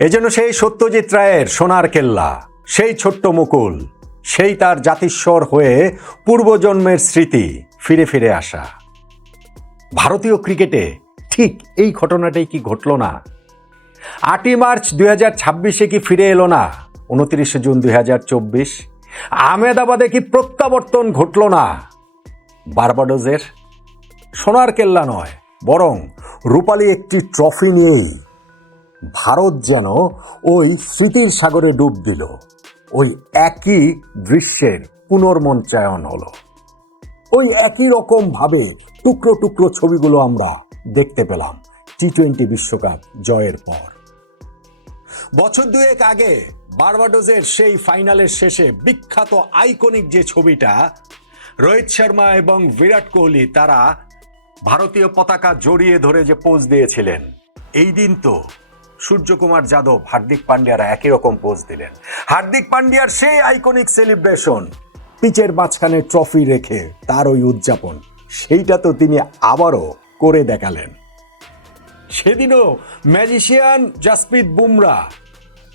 এজন্য সেই সত্যজিৎ রায়ের সোনার কেল্লা, সেই ছোট্ট মুকুল, সেই তার জাতিস্বর হয়ে পূর্বজন্মের স্মৃতি ফিরে ফিরে আসা। ভারতীয় ক্রিকেটে ঠিক এই ঘটনাটাই কি ঘটল না? 8ই মার্চ 2026 কি ফিরে এলো না 29শে জুন 2024? আহমেদাবাদে কি প্রত্যাবর্তন ঘটল না বার্বাডোজের? সোনার কেল্লা নয়, বরং রূপালী একটি ট্রফি নিয়েই ভারত যেন ওই স্মৃতির সাগরে ডুব দিল। ওই একই দৃশ্যের পুনর্মঞ্চায়ন হলো। ওই একই রকম ভাবে টুকরো টুকরো ছবিগুলো আমরা দেখতে পেলাম টি-20 বিশ্বকাপ জয়ের পর। বছর দুয়েক আগে বার্বাডোজের সেই ফাইনালের শেষে বিখ্যাত আইকনিক যে ছবিটা, রোহিত শর্মা এবং বিরাট কোহলি তারা ভারতীয় পতাকা জড়িয়ে ধরে যে পোজ দিয়েছিলেন, এই দিন তো সূর্যকুমার যাদব, হার্দিক পান্ডিয়ারা একই রকম পোজ দিলেন। হার্দিক পান্ডিয়ার সেই আইকনিক সেলিব্রেশন, পিচের মাঝখানে ট্রফি রেখে তার ওই উদযাপন, সেইটা তো তিনি আবারও করে দেখালেন। সেদিনও ম্যাজিশিয়ান জাসপ্রীত বুমরা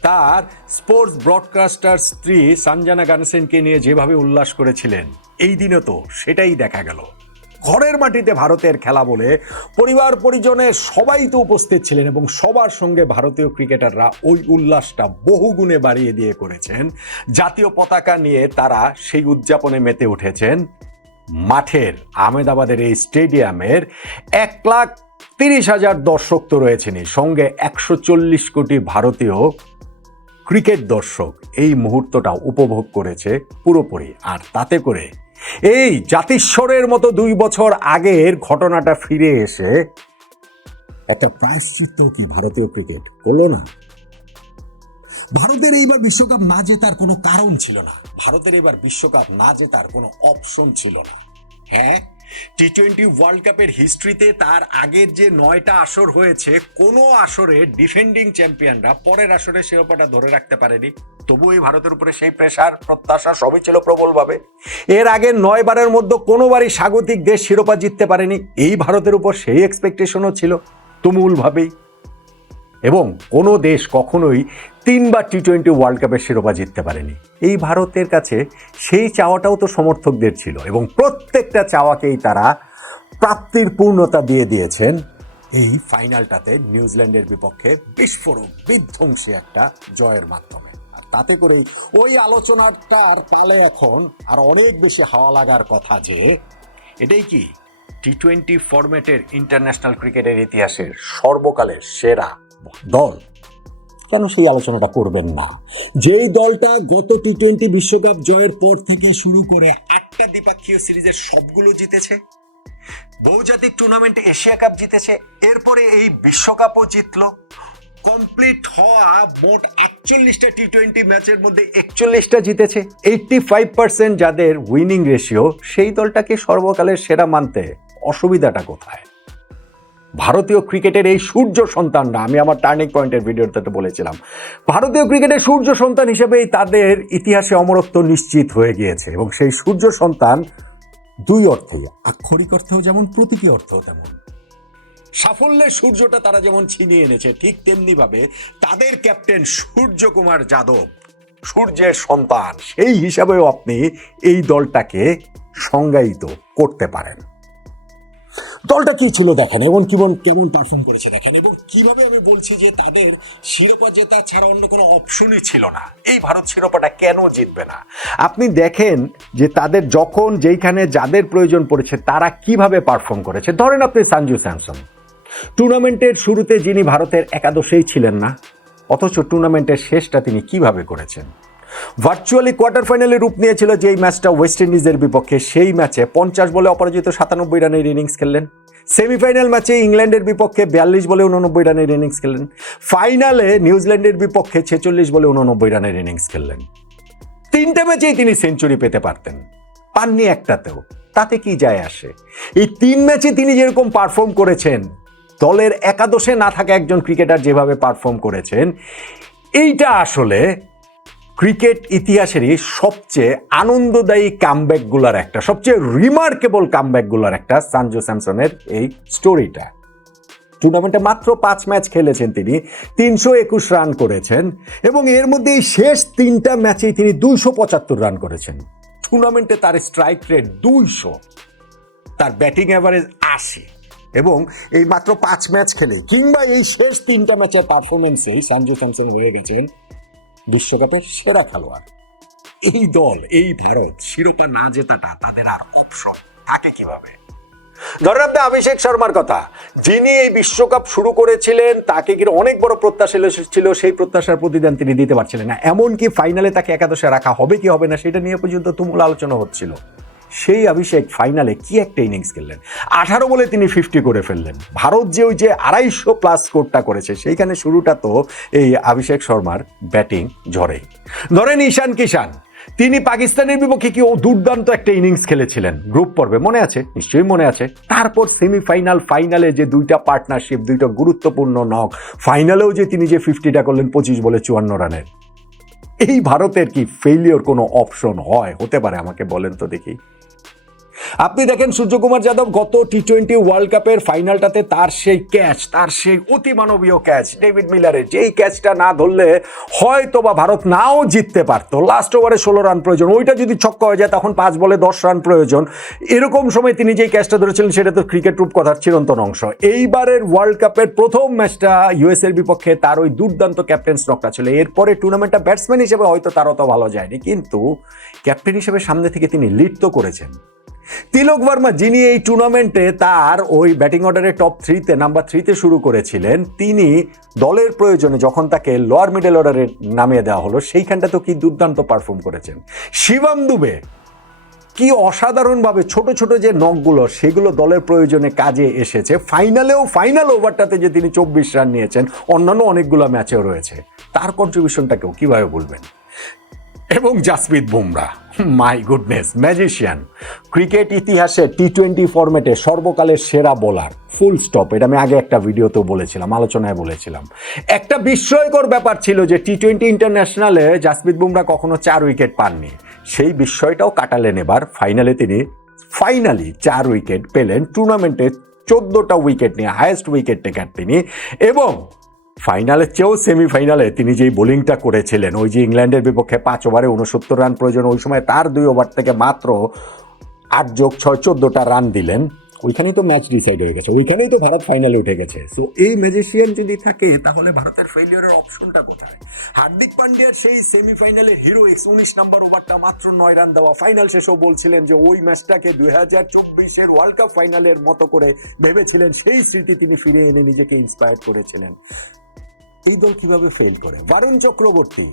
তার স্পোর্টস ব্রডকাস্টার স্ত্রী সঞ্জনা গানসেনকে নিয়ে যেভাবে উল্লাস করেছিলেন, এই দিনও তো সেটাই দেখা গেল। ঘরের মাটিতে ভারতের খেলা বলে পরিবার পরিজনের সবাই তো উপস্থিত ছিলেন এবং সবার সঙ্গে ভারতীয় ক্রিকেটাররা ওই উল্লাসটা বহুগুণে বাড়িয়ে দিয়ে করেছেন। জাতীয় পতাকা নিয়ে তারা সেই উদযাপনে মেতে উঠেছেন। মাঠের আহমেদাবাদের এই স্টেডিয়ামের 1,30,000 দর্শক তো রয়েছেনই, সঙ্গে 140 কোটি ভারতীয় ক্রিকেট দর্শক এই মুহূর্তটা উপভোগ করেছে পুরোপুরি। আর তাতে করে এই জাতিস্বরের মতো 2 বছর আগের ঘটনাটা ফিরে এসে একটা প্রায়শ্চিত্ত কি ভারতীয় ক্রিকেট করলো না? ভারতের এইবার বিশ্বকাপ না জেতার কোনো কারণ ছিল না, ভারতের এবার বিশ্বকাপ না জেতার কোনো অপশন ছিল না। হ্যাঁ, টি-20 ওয়ার্ল্ড কাপের হিস্ট্রিতে তার আগের যে 9টা আসর হয়েছে, কোনো আসরে ডিফেন্ডিং চ্যাম্পিয়নরা পরের আসরে শিরোপাটা ধরে রাখতে পারেনি। তবুও এই ভারতের উপরে সেই প্রেসার, প্রত্যাশা সবই ছিল প্রবলভাবে। এর আগে 9 বারের মধ্যে কোনোবারই স্বাগতিক দেশ শিরোপা জিততে পারেনি, এই ভারতের উপর সেই এক্সপেকটেশনও ছিল তুমুলভাবেই। এবং কোনো দেশ কখনোই 3বার টি-20 ওয়ার্ল্ড কাপের শিরোপা জিততে পারেনি। এই ভারতের কাছে সেই চাওয়াটাও তো সমর্থকদের ছিল এবং প্রত্যেকটা চাওয়াকেই তারা প্রাপ্তির পূর্ণতা দিয়ে দিয়েছেন এই ফাইনালটাতে নিউজিল্যান্ডের বিপক্ষে বিস্ফোরক বিধ্বংসী একটা জয়ের মাধ্যমে। আর তাতে করেই ওই আলোচনাটার তালে এখন আর অনেক বেশি হাওয়া লাগার কথা যে এটাই কি টি-20 ফরম্যাটের ইন্টারন্যাশনাল ক্রিকেটের ইতিহাসের সর্বকালের সেরা দল। কেন সেই আলোচনাটা করবেন না? যেই দলটা গত টি-20 বিশ্বকাপ জয়ের পর থেকে শুরু করে 8টা দ্বিপাক্ষিক সিরিজের সবগুলো জিতেছে, বহুজাতিক টুর্নামেন্টে এশিয়া কাপ জিতেছে, এরপরে এই বিশ্বকাপও জিতলো। কমপ্লিট হওয়া মোট 48টা টি-20 ম্যাচের মধ্যে 41টা জিতেছে। 85% যাদের উইনিং রেশিও, সেই দলটাকে সর্বকালের সেরা মানতে অসুবিধাটা কোথায়? ভারতীয় ক্রিকেটের এই সূর্য সন্তানরা, আমি আমার টার্নিং পয়েন্টের ভিডিওতে বলেছিলাম, ভারতীয় ক্রিকেটের সূর্য সন্তান হিসেবেই তাদের ইতিহাসে অমরত্ব নিশ্চিত হয়ে গিয়েছে। এবং সেই সূর্য সন্তান 2 অর্থেই, আক্ষরিক অর্থেও যেমন, প্রতীকী অর্থেও তেমন। সাফল্যের সূর্যটা তারা যেমন ছিনিয়ে এনেছে, ঠিক তেমনি ভাবে তাদের ক্যাপ্টেন সূর্যকুমার যাদব সূর্যের সন্তান, সেই হিসাবেও আপনি এই দলটাকে সংজ্ঞায়িত করতে পারেন। দলটা কি ছিল দেখেন, এবং কেমন পারফর্ম করেছে দেখেন, এবং কিভাবে আমি বলছি যে তাদের শিরোপা জেতা ছাড়া অন্য কোনো অপশনই ছিল না। এই ভারত শিরোপাটা কেন জিতবে না? আপনি দেখেন যে তাদের যখন যেইখানে যাদের প্রয়োজন পড়েছে তারা কিভাবে পারফর্ম করেছে। ধরেন আপনি সঞ্জু স্যামসন, টুর্নামেন্টের শুরুতে যিনি ভারতের একাদশেই ছিলেন না, অথচ টুর্নামেন্টের শেষটা তিনি কিভাবে করেছেন। ভার্চুয়ালি কোয়ার্টার ফাইনালে রূপ নিয়েছিল যেই ম্যাচটা ওয়েস্ট ইন্ডিজের বিপক্ষে, সেই ম্যাচে 50 বলে অপরাজিত 97 রানের ইনিংস খেললেন। সেমিফাইনাল ম্যাচে ইংল্যান্ডের বিপক্ষে 42 বলে 89 রানের ইনিংস খেললেন। ফাইনালে নিউজিল্যান্ডের বিপক্ষে 46 বলে 89 রানের ইনিংস খেললেন। 3টে ম্যাচেই তিনি সেঞ্চুরি পেতে পারতেন, পাননি একটাতেও। তাতে কি যায় আসে? এই 3 ম্যাচে তিনি যেরকম পারফর্ম করেছেন, দলের একাদশে না থাকা একজন ক্রিকেটার যেভাবে পারফর্ম করেছেন, এইটা আসলে ক্রিকেট ইতিহাসেরই সবচেয়ে আনন্দদায়ী কামব্যাকগুলোর একটা, সবচেয়ে রিমার্কেবল কামব্যাকগুলোর একটা সঞ্জু স্যামসনের এই স্টোরিটা। টুর্নামেন্টে মাত্র 5 ম্যাচ খেলেছেন, তিনি 321 রান করেছেন এবং এর মধ্যে এই শেষ 3টা ম্যাচেই তিনি 275 রান করেছেন। টুর্নামেন্টে তার স্ট্রাইক রেট 200, তার ব্যাটিং অ্যাভারেজ 80 এবং এই মাত্র 5 ম্যাচ খেলে কিংবা এই শেষ 3টা ম্যাচের পারফরমেন্সেই সঞ্জু স্যামসন হয়ে গেছেন বিশ্বকাপের সেরা খেলোয়াড়। এই দল, এই ভারত শিরোপা না জেতাটা তাদের আর অপশন থাকে কিভাবে? ধরে রাখতে অভিষেক শর্মার কথা, যিনি এই বিশ্বকাপ শুরু করেছিলেন তাকে কিন্তু অনেক বড় প্রত্যাশা ছিল, সেই প্রত্যাশার প্রতিদান তিনি দিতে পারছিলেন না। এমনকি ফাইনালে তাকে একাদশে রাখা হবে কি হবে না সেটা নিয়ে পর্যন্ত তুমুল আলোচনা হচ্ছিল। সেই অভিষেক ফাইনালে কি একটা ইনিংস খেললেন, 18 বলে তিনি 50 করে ফেললেন। ভারত যে ওই যে 250+ স্কোরটা করেছে সেইখানে শুরুটা তো এই অভিষেক শর্মার ব্যাটিং ঝড়ে। ধরেন ঈশান কিষান, তিনি পাকিস্তানের বিপক্ষে কি দুর্দান্ত একটা ইনিংস খেলেছিলেন গ্রুপ পর্বে, মনে আছে? নিশ্চয়ই মনে আছে। তারপর সেমিফাইনাল, ফাইনালে যে 2টা পার্টনারশিপ, 2টা গুরুত্বপূর্ণ নক, ফাইনালেও যে তিনি যে 50টা করলেন 25 বলে 54 রানের। এই ভারতের কি ফেইলিওর কোনো অপশন হতে পারে? আমাকে বলেন তো দেখি। আপনি দেখেন সূর্যকুমার যাদব গত টি-20 ওয়ার্ল্ড কাপের ফাইনালটাতে তার সেই ক্যাচ, তার সেই অতিমানবীয় ক্যাচ ডেভিড মিলারের, যেই ক্যাচটা না ধরলে হয়তো বা ভারত নাও জিততে পারতো। লাস্ট ওভারে 16 রান প্রয়োজন, ওইটা যদি ছক্কা হয়ে যায় তখন 5 বলে 10 রান প্রয়োজন। এরকম সময় তিনি যেই ক্যাচটা ধরেছিলেন সেটা তো ক্রিকেট রূপকথার চিরন্তন অংশ। এইবারের ওয়ার্ল্ড কাপের প্রথম ম্যাচটা ইউএসএর বিপক্ষে তার ওই দুর্দান্ত ক্যাপ্টেন্স নকটা ছিল। এরপরে টুর্নামেন্টটা ব্যাটসম্যান হিসেবে হয়তো তার অত ভালো যায়নি, কিন্তু ক্যাপ্টেন হিসেবে সামনে থেকে তিনি লিড তো করেছেন। তিলক ভার্মা, যিনি এই টুর্নামেন্টে তার ওই ব্যাটিং অর্ডারে টপ 3-তে নাম্বার 3-তে শুরু করেছিলেন, তিনি দলের প্রয়োজনে যখন তাকে লোয়ার মিডল অর্ডারে নামিয়ে দেওয়া হলো সেইখানটা তো কি দুর্দান্ত পারফর্ম করেছেন। শিবম দুবে কি অসাধারণভাবে ছোট ছোট যে নকগুলো সেগুলো দলের প্রয়োজনে কাজে এসেছে। ফাইনাল ওভারটাতে যে তিনি 24 রান নিয়েছেন, অন্যান্য অনেকগুলো ম্যাচেও রয়েছে, তার কন্ট্রিবিউশনটাকেও কিভাবে বলবেন? এবং Jasprit Bumrah, my goodness, magician, cricket ইতিহাসে টি-20 ফরম্যাটে সর্বকালের সেরা বোলার, ফুল স্টপ। এটা আমি আগে একটা ভিডিওতেও বলেছিলাম, আলোচনায় বলেছিলাম। একটা বিস্ময়কর ব্যাপার ছিল যে টি-20 ইন্টারন্যাশনালে জাসপ্রীত বুমরা কখনো 4 উইকেট পাননি, সেই বিস্ময়টাও কাটালেন এবার। ফাইনালে তিনি ফাইনালি 4 উইকেট পেলেন, টুর্নামেন্টে 14টা উইকেট নিয়ে হাইয়েস্ট উইকেট টেকার তিনি। এবং ফাইনালের চেয়েও সেমিফাইনালে তিনি যেই বোলিংটা করেছিলেন, ওই যে ইংল্যান্ডের বিপক্ষে 5 ওভারে 69 রান প্রয়োজন, ওই সময় তার 2 ওভার থেকে মাত্র 8 যোগ 6 14টা রান দিলেন, ওইখানেই তো ম্যাচ ডিসাইড হয়ে গেছে, ওইখানেই তো ভারত ফাইনালে উঠে গেছে। সো এই ম্যাজিশিয়ান যদি থাকে তাহলে ভারতের ফেলিওরের অপশনটা কোথায়? হার্দিক পান্ডিয়ার সেই সেমিফাইনালের হিরো 19 নম্বর ওভারটা মাত্র 9 রান দেওয়া, ফাইনাল শেষেও বলছিলেন যে ওই ম্যাচটাকে 2024-এর ওয়ার্ল্ড কাপ ফাইনালের মতো করে ভেবেছিলেন, সেই স্মৃতি তিনি ফিরে এনে নিজেকে ইন্সপায়ার করেছিলেন। এই দল কিভাবে ফেল করে? বরুণ চক্রবর্তী,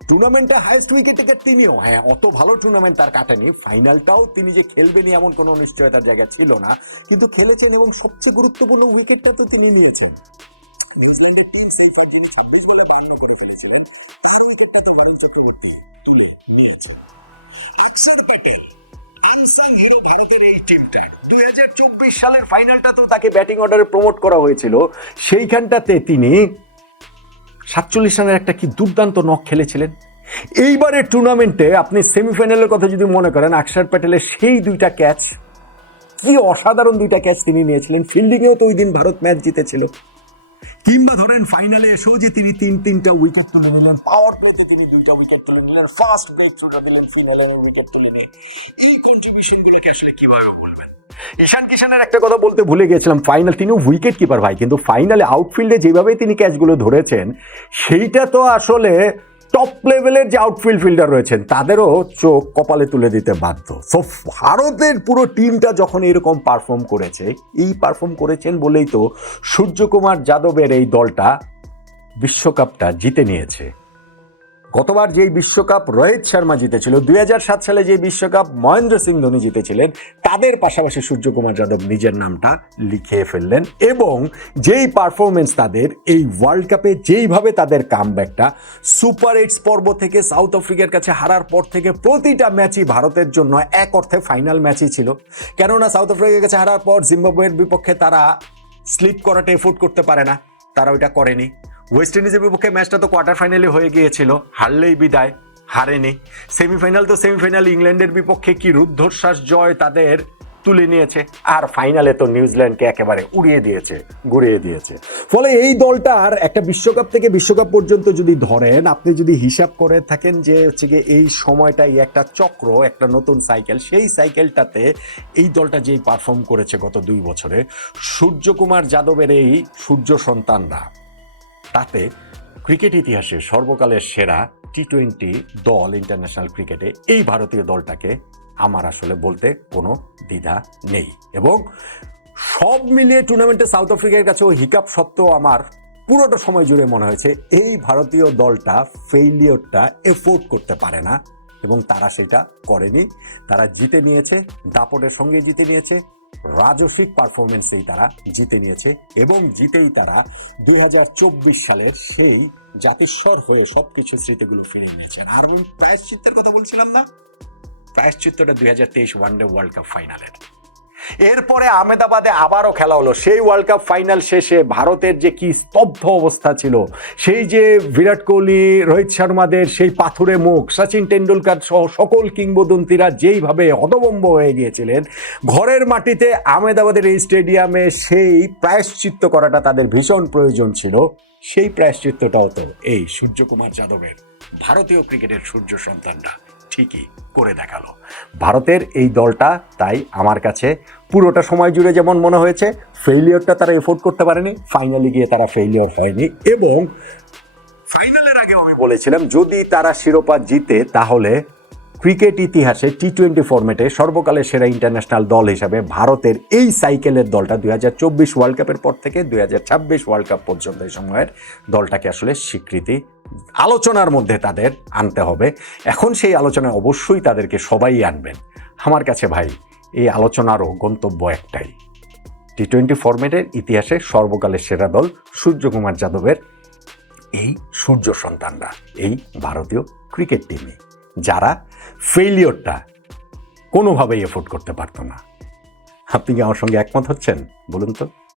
টুর্নামেন্টে হাইয়েস্ট উইকেট টেকার তিনিও, হ্যাঁ অত ভালো টুর্নামেন্ট তার কাটেনি, ফাইনালটাও তিনি যে খেলবেনই এমন কোনো নিশ্চয়তার জায়গা ছিল না, কিন্তু খেলেছেন এবং সবচেয়ে গুরুত্বপূর্ণ উইকেটটা তো তিনি নিয়েছেন। নিউজিল্যান্ডের টিম সেইফার, যিনি 26 বলে 52 করে ফেলেছিলেন, তার উইকেটটা তো বরুণ চক্রবর্তী তুলে নিয়েছেন। অক্ষর প্যাটেল, আনসাং হিরো ভারতের এই টিমটার। 2024 সালের ফাইনালটা তো তাকে ব্যাটিং অর্ডারে প্রমোট করা হয়েছিল, সেইখানটাতে তিনি 47 রানের একটা কি দুর্দান্ত নক খেলেছিলেন। এইবারের টুর্নামেন্টে আপনি সেমিফাইনালের কথা যদি মনে করেন, অক্ষর প্যাটেলের সেই 2টা ক্যাচ, কি অসাধারণ 2টা ক্যাচ তিনি নিয়েছিলেন। ফিল্ডিংয়েও তো ওই দিন ভারত ম্যাচ জিতেছিল। কিংবা ধরেন ফাইনালে এসেও যে তিনি 3-3টা উইকেট তুলে নিলেন, পাওয়ার প্লেতে তিনি 2টা উইকেট তুলে নিলেন, ফার্স্ট ব্রেক থ্রুটা দিলেন ফিনালে উইকেট তুলে নিয়ে। এই কন্ট্রিবিউশনগুলোকে আসলে কিভাবে বলবেন? ঈশান কিষানের একটা কথা বলতে ভুলে গেছিলাম, ফাইনাল তিনি উইকেট কিপার ভাই, কিন্তু ফাইনালে আউটফিল্ডে যেভাবে তিনি ক্যাচগুলো ধরেছেন সেইটা তো আসলে টপ লেভেলের যে আউটফিল্ড ফিল্ডার রয়েছেন তাদেরও চোখ কপালে তুলে দিতে বাধ্য। সো ভারতের পুরো টিমটা যখন এরকম পারফর্ম করেছে, এই পারফর্ম করেছেন বলেই তো সূর্যকুমার যাদবের এই দলটা বিশ্বকাপটা জিতে নিয়েছে। গতবার যেই বিশ্বকাপ রোহিত শর্মা জিতেছিল, 2007 সালে যে বিশ্বকাপ মহেন্দ্র সিং ধোনি জিতেছিলেন, তাদের পাশাপাশি সূর্যকুমার যাদব নিজের নামটা লিখিয়ে ফেললেন। এবং যেই পারফরমেন্স তাদের এই ওয়ার্ল্ড কাপে, যেইভাবে তাদের কামব্যাকটা, সুপার 8 পর্ব থেকে সাউথ আফ্রিকার কাছে হারার পর থেকে প্রতিটা ম্যাচই ভারতের জন্য এক অর্থে ফাইনাল ম্যাচই ছিল। কেননা সাউথ আফ্রিকার কাছে হারার পর জিম্বাবুয়ের বিপক্ষে তারা স্লিপ করাটা এফোর্ড করতে পারে না, তারা ওইটা করেনি। ওয়েস্ট ইন্ডিজের বিপক্ষে ম্যাচটা তো কোয়ার্টার ফাইনালে হয়ে গিয়েছিল, হারলেই বিদায়, হারেনি। সেমিফাইনাল তো সেমিফাইনাল, ইংল্যান্ডের বিপক্ষে কি রুদ্ধশ্বাস জয় তাদের তুলে নিয়েছে, আর ফাইনালে তো নিউজিল্যান্ডকে একেবারে উড়িয়ে দিয়েছে, গুড়িয়ে দিয়েছে। ফলে এই দলটার একটা বিশ্বকাপ থেকে বিশ্বকাপ পর্যন্ত যদি ধরেন, আপনি যদি হিসাব করে থাকেন যে হচ্ছে গিয়ে এই সময়টাই একটা চক্র, একটা নতুন সাইকেল, সেই সাইকেলটাতে এই দলটা যেই পারফর্ম করেছে গত 2 বছরে, সূর্যকুমার যাদবের এই সূর্য সন্তানরা, তাতে ক্রিকেট ইতিহাসে সর্বকালের সেরা টি-20 দল ইন্টারন্যাশনাল ক্রিকেটে এই ভারতীয় দলটাকে আমার আসলে বলতে কোনো দ্বিধা নেই। এবং সব মিলিয়ে টুর্নামেন্টে সাউথ আফ্রিকার কাছেও হিকাপ সত্ত্বেও আমার পুরোটা সময় জুড়ে মনে হয়েছে এই ভারতীয় দলটা ফেইলিওরটা এফোর্ড করতে পারে না, এবং তারা সেটা করেনি। তারা জিতে নিয়েছে, দাপটের সঙ্গে জিতে নিয়েছে, রাজস্বিক পারফরমেন্সেই তারা জিতে নিয়েছে, এবং জিতেই তারা 2024 সালের সেই জাতিস্বর হয়ে সবকিছু স্মৃতিগুলো ফিরিয়ে নিয়েছেন। আর আমি প্রায়শ্চিত্তের কথা বলছিলাম না, প্রায়শ্চিত্তটা 2023 ওয়ানডে ওয়ার্ল্ড কাপ ফাইনালের। এরপরে আহমেদাবাদে আবারও খেলা হলো। সেই ওয়ার্ল্ড কাপ ফাইনাল শেষে ভারতের যে কি স্তব্ধ অবস্থা ছিল, সেই যে বিরাট কোহলি, রোহিত শর্মাদের সেই পাথুরে মুখ, সচিন টেন্ডুলকার সহ সকল কিংবদন্তিরা যেইভাবে হতভম্ব হয়ে গিয়েছিলেন, ঘরের মাটিতে আহমেদাবাদের এই স্টেডিয়ামে সেই প্রায়শ্চিত্ত করাটা তাদের ভীষণ প্রয়োজন ছিল। সেই প্রায়শ্চিত্তটাও তো এই সূর্যকুমার যাদবের ভারতীয় ক্রিকেটের সূর্য সন্তানরা ঠিকই করে দেখালো। ভারতের এই দলটা তাই আমার কাছে পুরোটা সময় জুড়ে যেমন মনে হয়েছে ফেইলিওরটা তারা এফোর্ড করতে পারেনি, ফাইনালে গিয়ে তারা ফেইলিওর হয়নি, এবং ফাইনালের আগে আমি বলেছিলাম যদি তারা শিরোপা জিতে তাহলে ক্রিকেট ইতিহাসে টি-20 ফরম্যাটে সর্বকালের সেরা ইন্টারন্যাশনাল দল হিসাবে ভারতের এই সাইকেলের দলটা 2024 ওয়ার্ল্ড কাপের পর থেকে 2026 ওয়ার্ল্ড কাপ পর্যন্ত এই সময়ের দলটাকে আসলে স্বীকৃতি আলোচনার মধ্যে তাদের আনতে হবে। এখন সেই আলোচনায় অবশ্যই তাদেরকে সবাই আনবেন। আমার কাছে ভাই এই আলোচনারও গন্তব্য একটাই, টি-20 ফরম্যাটের ইতিহাসে সর্বকালের সেরা দল সূর্যকুমার যাদবের এই সূর্য সন্তানরা, এই ভারতীয় ক্রিকেট টিমে, যারা ফেইলিওরটা কোনোভাবেই এফোর্ড করতে পারতো না। আপনি কি আমার সঙ্গে একমত হচ্ছেন বলুন তো?